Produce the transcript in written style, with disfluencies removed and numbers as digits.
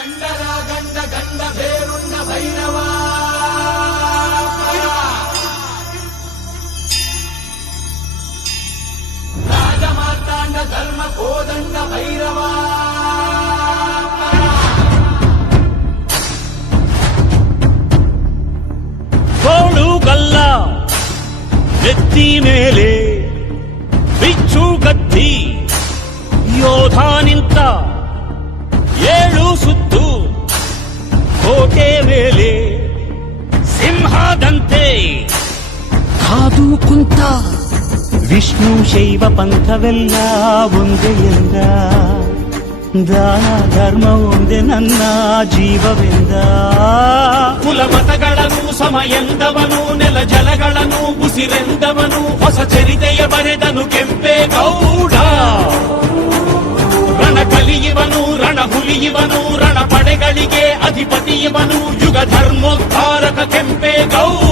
ಗಂಡರ ಗಂಡ ಗಂಡ ಬೇರುಂಡ ಭೈರವ ರಾಜ ಮಾರ್ತಾಂಡ ಧರ್ಮ ಕೋದಂಡ ಭೈರವ ಕೋಳುಗಲ್ಲ ನೆತ್ತಿ ಮೇಲೆ ಬಿಚ್ಚು ಗತ್ತಿ ಯೋಧ ನಿಂತ ಏಳು ಸುತ್ತು ಕೋಟೆ ಮೇಲೆ ಸಿಂಹದಂತೆ ಕಾದು ಕುಂತ ವಿಷ್ಣು ಶೈವ ಪಂಥವೆಲ್ಲ ಒಂದೇ ಎಂದ ದಾನ ಧರ್ಮ ಒಂದೇ ನನ್ನ ಜೀವವೆಂದ ಕುಲಮತಗಳನ್ನು ಸಮ ಎಂದವನು ನೆಲ ಜಲಗಳನ್ನು ಉಸಿರೆಂದವನು ಹೊಸ ಚರಿತೆಯ ಬರೆದನು ಕೆಂಪೇಗೌಡ ರಣ ಕಲಿಯುವನು ರಣ ಹುಲಿಯುವನು ರಣ ಪಡೆಗಳಿಗೆ ಅಧಿಪತಿಯವನು ಯುಗ ಧರ್ಮೋದ್ಧಾರಕ ಕೆಂಪೇಗೌಡ